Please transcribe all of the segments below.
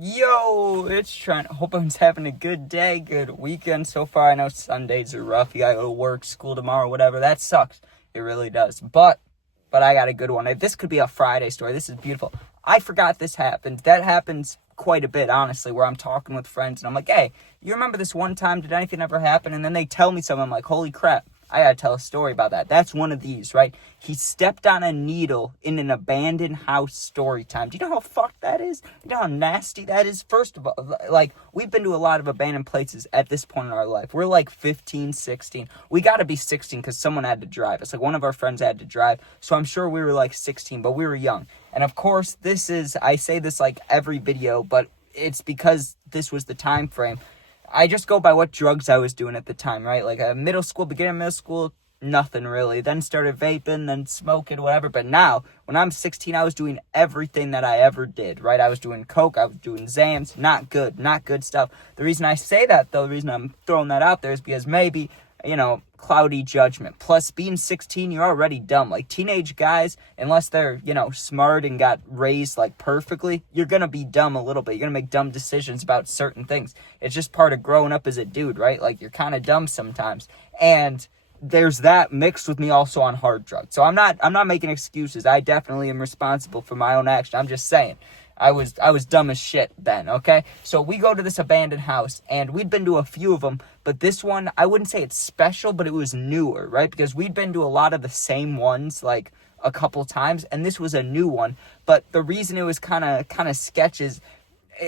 Yo, it's Trent. Hope everyone's having a good day, good weekend so far. I know Sundays are rough. You gotta go to work, school tomorrow, whatever. That sucks. It really does. But I got a good one. This could be a Friday story. This is beautiful. I forgot this happened. That happens quite a bit, honestly, where I'm talking with friends and I'm like, hey, you remember this one time? Did anything ever happen? And then they tell me something. I'm like, holy crap. I gotta tell a story about that. That's one of these, right? He stepped on a needle in an abandoned house story time. Do you know how fucked that is? You know how nasty that is? First of all, like, we've been to a lot of abandoned places at this point in our life. We're like 15, 16. We gotta be 16 because someone had to drive us. Like, one of our friends had to drive. So I'm sure we were like 16, but we were young. And of course, I say this like every video, but it's because this was the time frame. I just go by what drugs I was doing at the time, right? Like beginning of middle school, nothing really. Then started vaping, then smoking, whatever. But now, when I'm 16, I was doing everything that I ever did, right? I was doing coke, I was doing Zams, not good stuff. The reason I say that, though, the reason I'm throwing that out there is because maybe, cloudy judgment. Plus, being 16, you're already dumb. Like, teenage guys, unless they're, smart and got raised, like, perfectly, you're gonna be dumb a little bit. You're gonna make dumb decisions about certain things. It's just part of growing up as a dude, right? Like, you're kind of dumb sometimes. And there's that mixed with me also on hard drugs. So I'm not making excuses. I definitely am responsible for my own action. I'm just saying. I was dumb as shit then, okay? So we go to this abandoned house, and we'd been to a few of them, but this one, I wouldn't say it's special, but it was newer, right? Because we'd been to a lot of the same ones, like, a couple times, and this was a new one. But the reason it was kind of sketch is,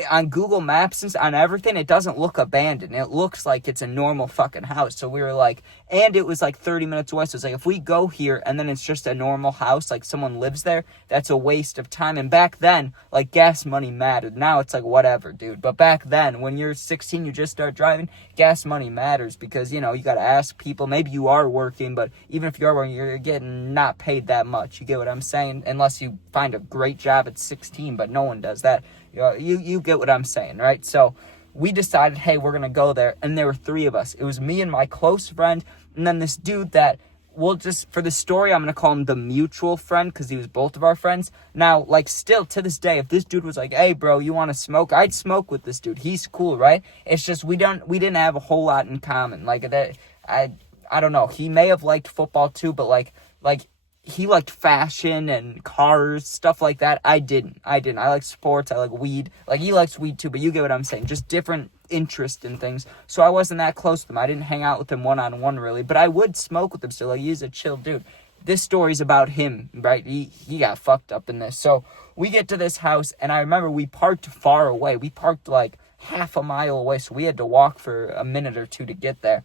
on Google Maps and on everything, it doesn't look abandoned. It looks like it's a normal fucking house. So we were like, and it was like 30 minutes away. So it's like, if we go here and then it's just a normal house, like someone lives there, that's a waste of time. And back then, like, gas money mattered. Now it's like, whatever, dude. But back then, when you're 16, you just start driving, gas money matters because, you got to ask people. Maybe you are working, but even if you are working, you're getting not paid that much. You get what I'm saying? Unless you find a great job at 16, but no one does that. You get what I'm saying, right? So we decided, hey, we're going to go there. And there were three of us. It was me and my close friend. And then this dude that for the story, I'm going to call him the mutual friend because he was both of our friends. Now, like, still to this day, if this dude was like, hey, bro, you want to smoke? I'd smoke with this dude. He's cool, right? It's just we didn't have a whole lot in common. Like, that, I don't know. He may have liked football too, but like, he liked fashion and cars, stuff like that. I didn't. I like sports. I like weed. Like, he likes weed too, but you get what I'm saying. Just different interest in things. So I wasn't that close to him. I didn't hang out with him one-on-one, really. But I would smoke with him still. Like, he's a chill dude. This story's about him, right? He got fucked up in this. So we get to this house, and I remember we parked far away. We parked, like, half a mile away, so we had to walk for a minute or two to get there.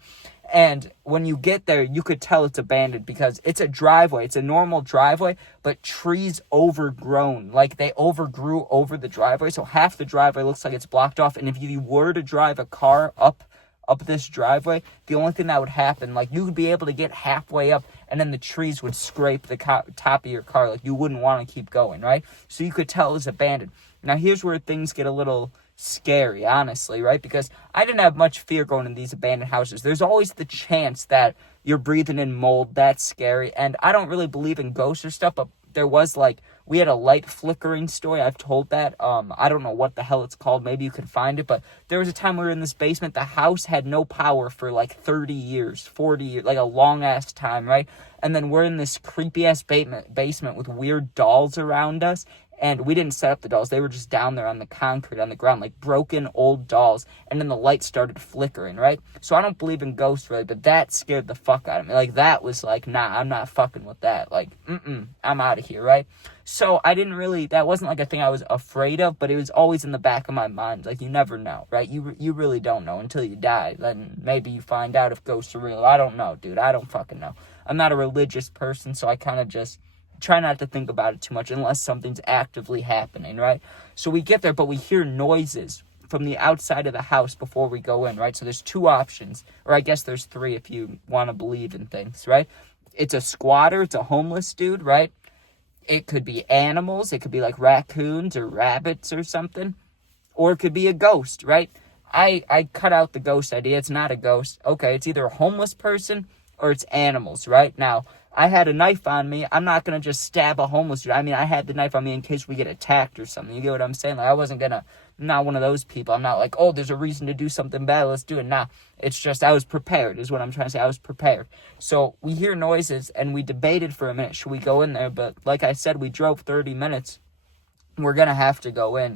And when you get there, you could tell it's abandoned because it's a driveway. It's a normal driveway, but trees overgrown. Like, they overgrew over the driveway, so half the driveway looks like it's blocked off. And if you were to drive a car up this driveway, the only thing that would happen, like, you would be able to get halfway up, and then the trees would scrape the top of your car. Like, you wouldn't want to keep going, right? So you could tell it was abandoned. Now, here's where things get a little scary, honestly, right? Because I didn't have much fear going in these abandoned houses. There's always the chance that you're breathing in mold. That's scary. And I don't really believe in ghosts or stuff, but there was, like, we had a light flickering story. I've told that. I don't know what the hell it's called. Maybe you could find it. But there was a time we were in this basement. The house had no power for like 30 years, 40 years, like a long ass time, right? And then we're in this creepy ass basement with weird dolls around us. And we didn't set up the dolls. They were just down there on the concrete, on the ground, like broken old dolls. And then the light started flickering, right? So I don't believe in ghosts, really, but that scared the fuck out of me. Like, that was like, nah, I'm not fucking with that. Like, I'm out of here, right? So that wasn't like a thing I was afraid of, but it was always in the back of my mind. Like, you never know, right? You really don't know until you die. Then maybe you find out if ghosts are real. I don't know, dude. I don't fucking know. I'm not a religious person, so I kind of just try not to think about it too much unless something's actively happening, right? So we get there, but we hear noises from the outside of the house before we go in, right? So there's two options, or I guess there's three if you want to believe in things, right? It's a squatter, it's a homeless dude, right? It could be animals, it could be like raccoons or rabbits or something, or it could be a ghost, right? I cut out the ghost idea. It's not a ghost. Okay, it's either a homeless person or it's animals, right? Now, I had a knife on me. I'm not going to just stab a homeless dude. I mean, I had the knife on me in case we get attacked or something. You get what I'm saying? Like, I wasn't going to I'm not one of those people. I'm not like, oh, there's a reason to do something bad, let's do it. Nah, it's just I was prepared is what I'm trying to say. I was prepared. So we hear noises, and we debated for a minute, should we go in there? But like I said, we drove 30 minutes. We're going to have to go in,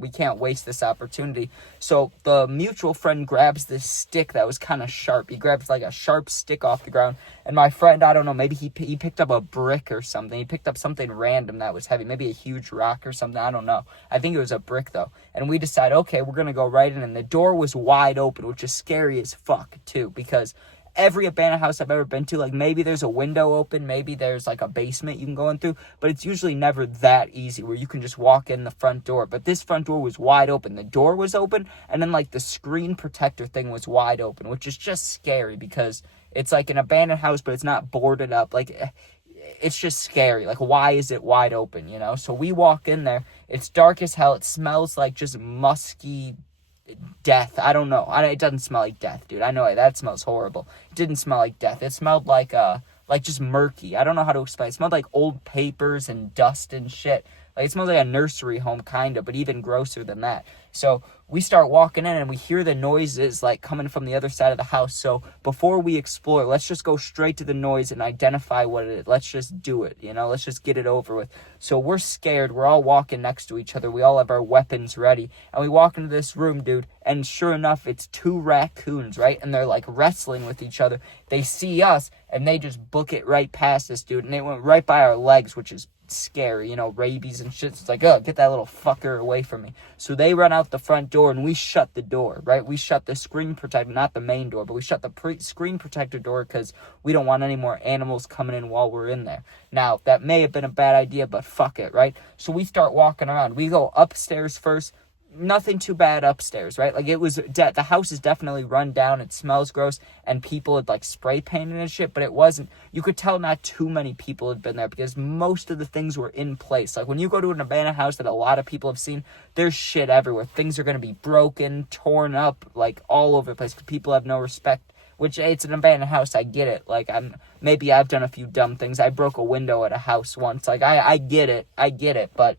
we can't waste this opportunity. So the mutual friend grabs this stick that was kind of sharp. He grabs like a sharp stick off the ground. And my friend, I don't know, maybe he picked up a brick or something. He picked up something random that was heavy, maybe a huge rock or something. I don't know. I think it was a brick though. And we decide, okay, we're going to go right in. And the door was wide open, which is scary as fuck too, because every abandoned house I've ever been to, like maybe there's a window open, maybe there's like a basement you can go in through, but it's usually never that easy where you can just walk in the front door. But this front door was wide open. The door was open, and then like the screen protector thing was wide open, which is just scary because it's like an abandoned house, but it's not boarded up. Like it's just scary. Like, why is it wide open, So we walk in there. It's dark as hell. It smells like just musky death. I don't know. It doesn't smell like death, dude. I know that smells horrible. It didn't smell like death. It smelled like just murky. I don't know how to explain. It smelled like old papers and dust and shit. Like, it smells like a nursery home, kind of, but even grosser than that. So we start walking in, and we hear the noises, like, coming from the other side of the house. So before we explore, let's just go straight to the noise and identify what it is. Let's just do it, Let's just get it over with. So we're scared. We're all walking next to each other. We all have our weapons ready. And we walk into this room, dude, and sure enough, it's two raccoons, right? And they're, like, wrestling with each other. They see us, and they just book it right past us, dude. And they went right by our legs, which is scary, rabies and shit. It's like, oh, get that little fucker away from me. So they run out the front door, and we shut the door, right? We shut the screen protector, not the main door, but we shut the screen protector door because we don't want any more animals coming in while we're in there. Now, that may have been a bad idea, but fuck it, right? So we start walking around. We go upstairs first. Nothing too bad upstairs, right? Like, it was the house is definitely run down. It smells gross, and people had like spray painted and shit, but it wasn't. You could tell not too many people had been there because most of the things were in place. Like, when you go to an abandoned house that a lot of people have seen, there's shit everywhere. Things are going to be broken, torn up, like all over the place because people have no respect. Which, it's an abandoned house, I get it. Like, maybe I've done a few dumb things. I broke a window at a house once. Like, I get it, but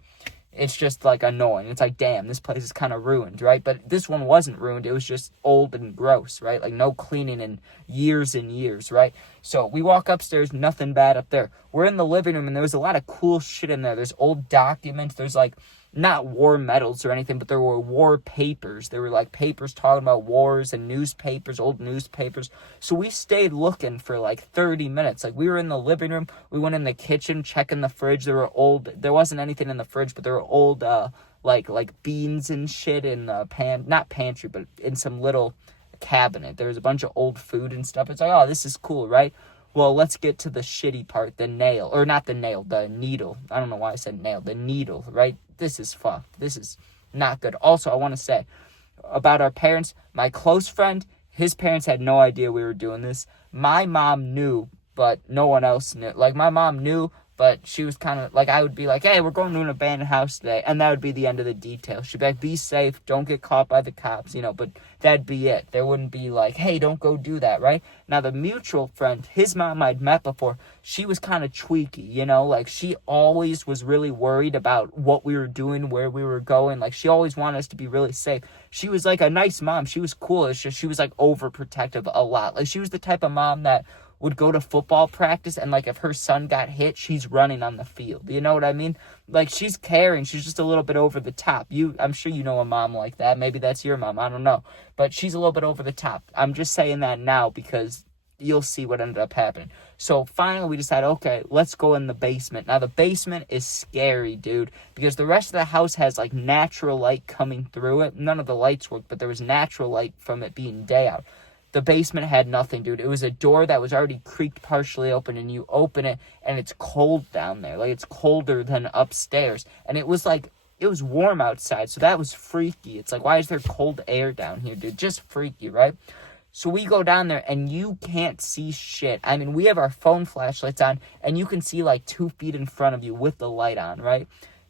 it's just, like, annoying. It's like, damn, this place is kind of ruined, right? But this one wasn't ruined. It was just old and gross, right? Like, no cleaning in years and years, right? So we walk upstairs, nothing bad up there. We're in the living room, and there was a lot of cool shit in there. There's old documents. There's, like, not war medals or anything, but there were war papers. There were, like, papers talking about wars and newspapers, old newspapers. So we stayed looking for, like, 30 minutes. Like, we were in the living room. We went in the kitchen, checking the fridge. There wasn't anything in the fridge, but there were old, like beans and shit in the not pantry, but in some little cabinet. There was a bunch of old food and stuff. It's like, oh, this is cool, right? Well, let's get to the shitty part, the needle. I don't know why I said nail. The needle, right? This is fucked. This is not good. Also, I want to say about our parents, my close friend, his parents had no idea we were doing this. My mom knew, but no one else knew. Like, my mom knew, but she was kind of, like, I would be like, hey, we're going to an abandoned house today, and that would be the end of the detail. She'd be like, be safe, don't get caught by the cops, but that'd be it. There wouldn't be like, hey, don't go do that, right? Now, the mutual friend, his mom I'd met before, she was kind of tweaky, like, she always was really worried about what we were doing, where we were going. Like, she always wanted us to be really safe. She was, like, a nice mom. She was cool. It's just she was, like, overprotective a lot. Like, she was the type of mom that would go to football practice, and, like, if her son got hit, she's running on the field. You know what I mean? Like, she's caring. She's just a little bit over the top. I'm sure you know a mom like that. Maybe that's your mom. I don't know. But she's a little bit over the top. I'm just saying that now because you'll see what ended up happening. So, finally, we decided, okay, let's go in the basement. Now, the basement is scary, dude, because the rest of the house has, like, natural light coming through it. None of the lights worked, but there was natural light from it being day out. The basement had nothing, dude. It was a door that was already creaked partially open, and you open it, and it's cold down there. Like, it's colder than upstairs. And it was warm outside, so that was freaky. It's like, why is there cold air down here, dude? Just freaky, right? So we go down there, and you can't see shit. I mean, we have our phone flashlights on, and you can see, like, 2 feet in front of you with the light on, right?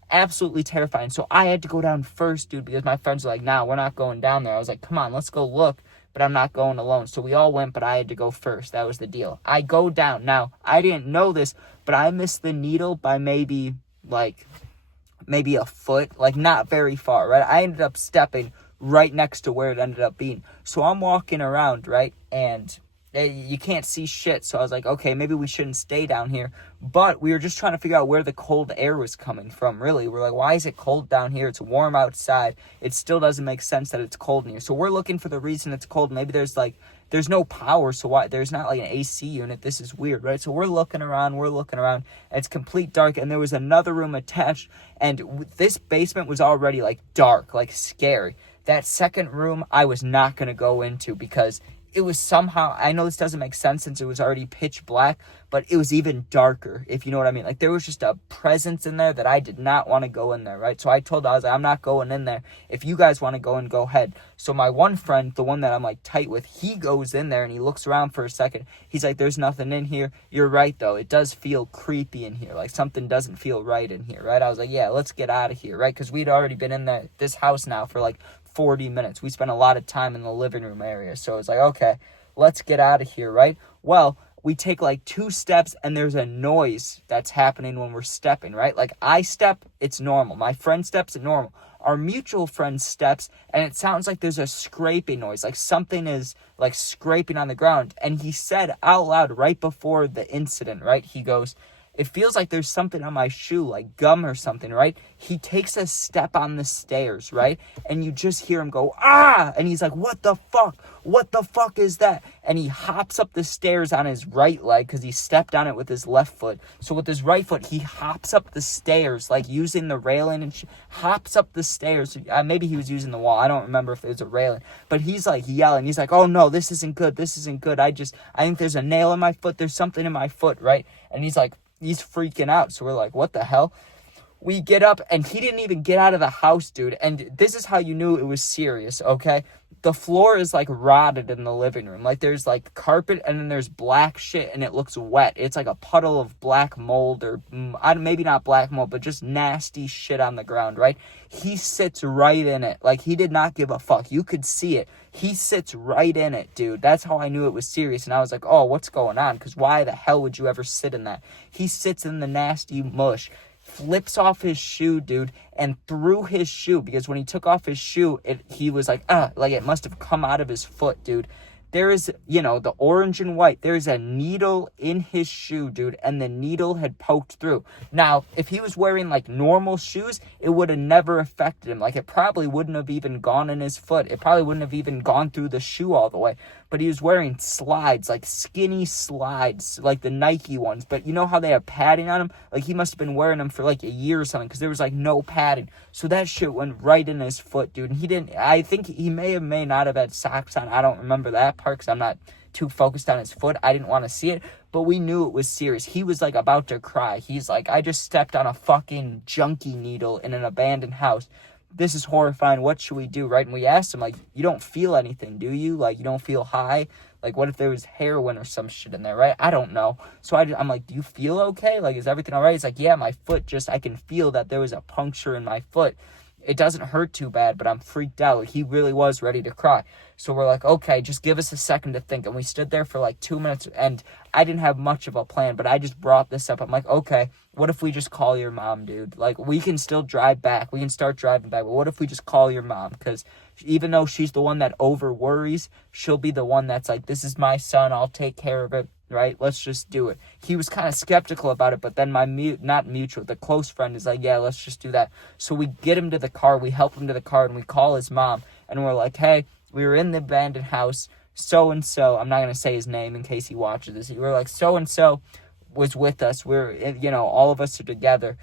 Absolutely terrifying. So I had to go down first, dude, because my friends were like, nah, we're not going down there. I was like, come on, let's go look. But I'm not going alone. So we all went, but I had to go first. That was the deal. I go down. Now, I didn't know this, but I missed the needle by maybe, like, maybe a foot, like not very far, right? I ended up stepping right next to where it ended up being. So I'm walking around, right? And you can't see shit. So I was like, okay, maybe we shouldn't stay down here. But we were just trying to figure out where the cold air was coming from, really. We're like, why is it cold down here? It's warm outside. It still doesn't make sense that it's cold in here. So we're looking for the reason it's cold. Maybe there's no power, so why there's not like an AC unit. This is weird, right? So we're looking around. It's complete dark, and there was another room attached, and this basement was already like dark, like scary. That second room I was not going to go into because it was somehow, I know this doesn't make sense since it was already pitch black, but it was even darker, if you know what I mean. Like, there was just a presence in there that I did not want to go in there, right? So I was like, I'm not going in there. If you guys want to go in, go ahead. So my one friend, the one that I'm, like, tight with, he goes in there and he looks around for a second. He's like, there's nothing in here. You're right, though. It does feel creepy in here. Like, something doesn't feel right in here, right? I was like, yeah, let's get out of here, right? Because we'd already been in this house now for, like, 40 minutes. We spent a lot of time in the living room area. So it was like, okay, let's get out of here, right? Well, we take like 2 steps and there's a noise that's happening when we're stepping, right? Like, I step, it's normal. My friend steps, it's normal. Our mutual friend steps and it sounds like there's a scraping noise, like something is like scraping on the ground. And he said out loud right before the incident, right? He goes, it feels like there's something on my shoe, like gum or something, right? He takes a step on the stairs, right? And you just hear him go, ah! And he's like, what the fuck? What the fuck is that? And he hops up the stairs on his right leg because he stepped on it with his left foot. So with his right foot, he hops up the stairs, like using the railing and hops up the stairs. Maybe he was using the wall. I don't remember if it was a railing. But he's like yelling. He's like, oh no, this isn't good. This isn't good. I think there's a nail in my foot. There's something in my foot, right? And he's freaking out. So we're like, what the hell? We get up and he didn't even get out of the house, dude. And this is how you knew it was serious, okay? The floor is like rotted in the living room. Like, there's like carpet and then there's black shit and it looks wet. It's like a puddle of black mold or maybe not black mold, but just nasty shit on the ground, right? He sits right in it. Like, he did not give a fuck. You could see it. He sits right in it, dude. That's how I knew it was serious. And I was like, oh, what's going on? Because why the hell would you ever sit in that? He sits in the nasty mush, flips off his shoe, dude, and threw his shoe, because when he took off his shoe, he was like it must have come out of his foot, dude. There is, the orange and white, there's a needle in his shoe, dude, and the needle had poked through. Now, if he was wearing, like, normal shoes, it would have never affected him. Like, it probably wouldn't have even gone in his foot. It probably wouldn't have even gone through the shoe all the way. But he was wearing slides, like skinny slides, like the Nike ones. But you know how they have padding on them? Like, he must have been wearing them for, like, a year or something, because there was, like, no padding. So that shit went right in his foot, dude. And I think he may not have had socks on. I don't remember that part because I'm not too focused on his foot. I didn't want to see it, but we knew it was serious. He was like about to cry. He's like, I just stepped on a fucking junkie needle in an abandoned house. This is horrifying. What should we do, right? And we asked him, like, you don't feel anything, do you? Like, you don't feel high? Like, what if there was heroin or some shit in there, right? I don't know. So I'm like, do you feel okay? Like, is everything all right? He's like, yeah, my foot I can feel that there was a puncture in my foot. It doesn't hurt too bad, but I'm freaked out. He really was ready to cry. So we're like, okay, just give us a second to think. And we stood there for like 2 minutes, and I didn't have much of a plan, but I just brought this up. I'm like, okay, what if we just call your mom, dude? Like, we can still drive back. We can start driving back, but what if we just call your mom? Because even though she's the one that over worries, she'll be the one that's like, this is my son, I'll take care of it, right? Let's just do it. He was kind of skeptical about it, but then the close friend is like, yeah, let's just do that. So we get him to the car, we help him to the car, and we call his mom, and we're like, hey, we were in the abandoned house, so-and-so, I'm not going to say his name in case he watches this, we were like, so-and-so was with us, all of us are together.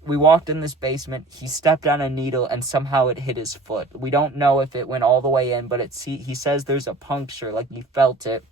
We walked in this basement, he stepped on a needle, and somehow it hit his foot. We don't know if it went all the way in, but he says there's a puncture, like he felt it.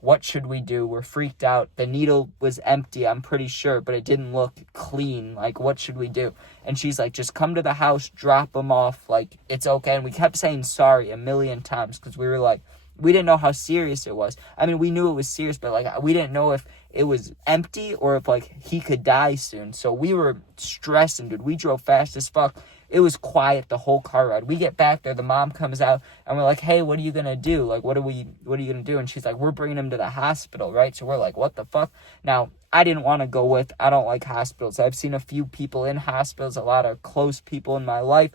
What should we do? We're freaked out. The needle was empty, I'm pretty sure, but it didn't look clean. Like, what should we do? And she's like, just come to the house, drop him off, like, it's okay. And we kept saying sorry a million times, because we were like, we didn't know how serious it was. I mean, we knew it was serious, but, like, we didn't know if it was empty or if, like, he could die soon. So we were stressing, dude. We drove fast as fuck. It was quiet the whole car ride. We get back there, the mom comes out, and we're like, hey, what are you gonna do? Like, what are you gonna do? And she's like, we're bringing him to the hospital, right? So we're like, what the fuck? Now, I didn't want to go with, I don't like hospitals. I've seen a few people in hospitals, a lot of close people in my life.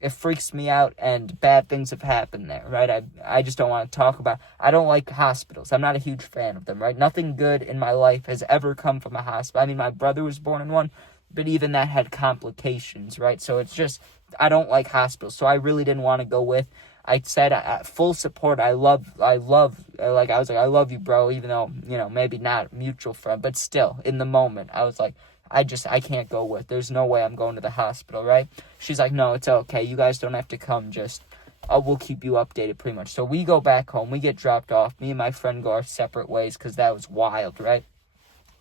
It freaks me out, and bad things have happened there, right? I just don't want to talk about. I don't like hospitals. I'm not a huge fan of them, right? Nothing good in my life has ever come from a hospital. I mean, my brother was born in one, but even that had complications, right? So it's just, I don't like hospitals. So I really didn't want to go with. I said full support. I was like, I love you, bro, even though, maybe not mutual friend, but still, in the moment, I was like, I can't go with. There's no way I'm going to the hospital, right? She's like, no, it's okay. You guys don't have to come. Just, we'll keep you updated pretty much. So we go back home. We get dropped off. Me and my friend go our separate ways because that was wild, right?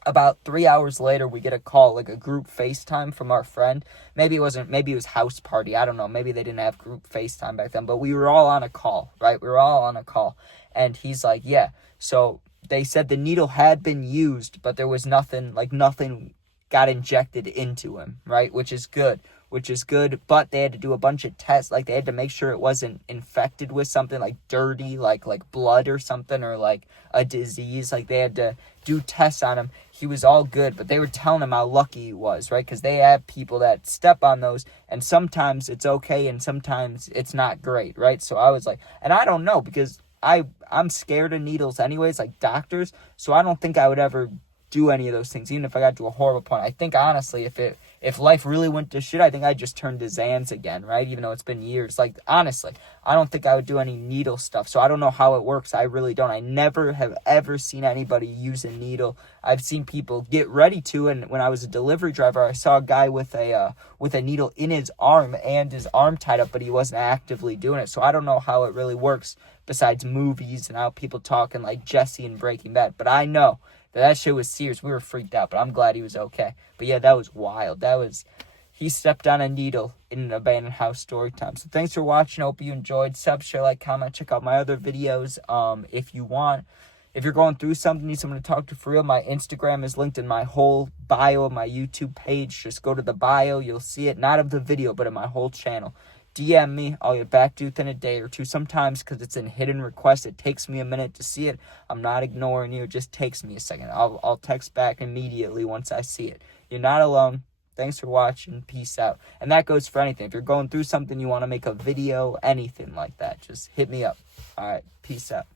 About 3 hours later, we get a call, like a group FaceTime from our friend. Maybe it was house party. I don't know. Maybe they didn't have group FaceTime back then, but we were all on a call, right? We were all on a call. And he's like, yeah. So they said the needle had been used, but there was nothing got injected into him, right? Which is good, but they had to do a bunch of tests. Like, they had to make sure it wasn't infected with something like dirty, like blood or something, or like a disease. Like, they had to do tests on him. He was all good, but they were telling him how lucky he was, right? Because they have people that step on those, and sometimes it's okay, and sometimes it's not great, right? So I was like, and I don't know, because I'm scared of needles anyways, like doctors, so I don't think I would ever do any of those things, even if I got to a horrible point. I think, honestly, if life really went to shit, I think I'd just turn to Xans again, right? Even though it's been years. Like, honestly, I don't think I would do any needle stuff, so I don't know how it works. I really don't. I never have ever seen anybody use a needle. I've seen people get ready to, and when I was a delivery driver, I saw a guy with a needle in his arm and his arm tied up, but he wasn't actively doing it, so I don't know how it really works besides movies and how people talk and like Jesse and Breaking Bad, but I know that shit was serious. We were freaked out, but I'm glad he was okay. But yeah, that was wild. He stepped on a needle in an abandoned house story time. So thanks for watching. Hope you enjoyed. Sub, share, like, comment. Check out my other videos if you want. If you're going through something, need someone to talk to for real, my Instagram is linked in my whole bio of my YouTube page. Just go to the bio. You'll see it. Not of the video, but in my whole channel. DM me. I'll get back to you within a day or two. Sometimes, because it's in hidden requests, it takes me a minute to see it. I'm not ignoring you. It just takes me a second. I'll text back immediately once I see it. You're not alone. Thanks for watching. Peace out. And that goes for anything. If you're going through something, you want to make a video, anything like that, just hit me up. All right. Peace out.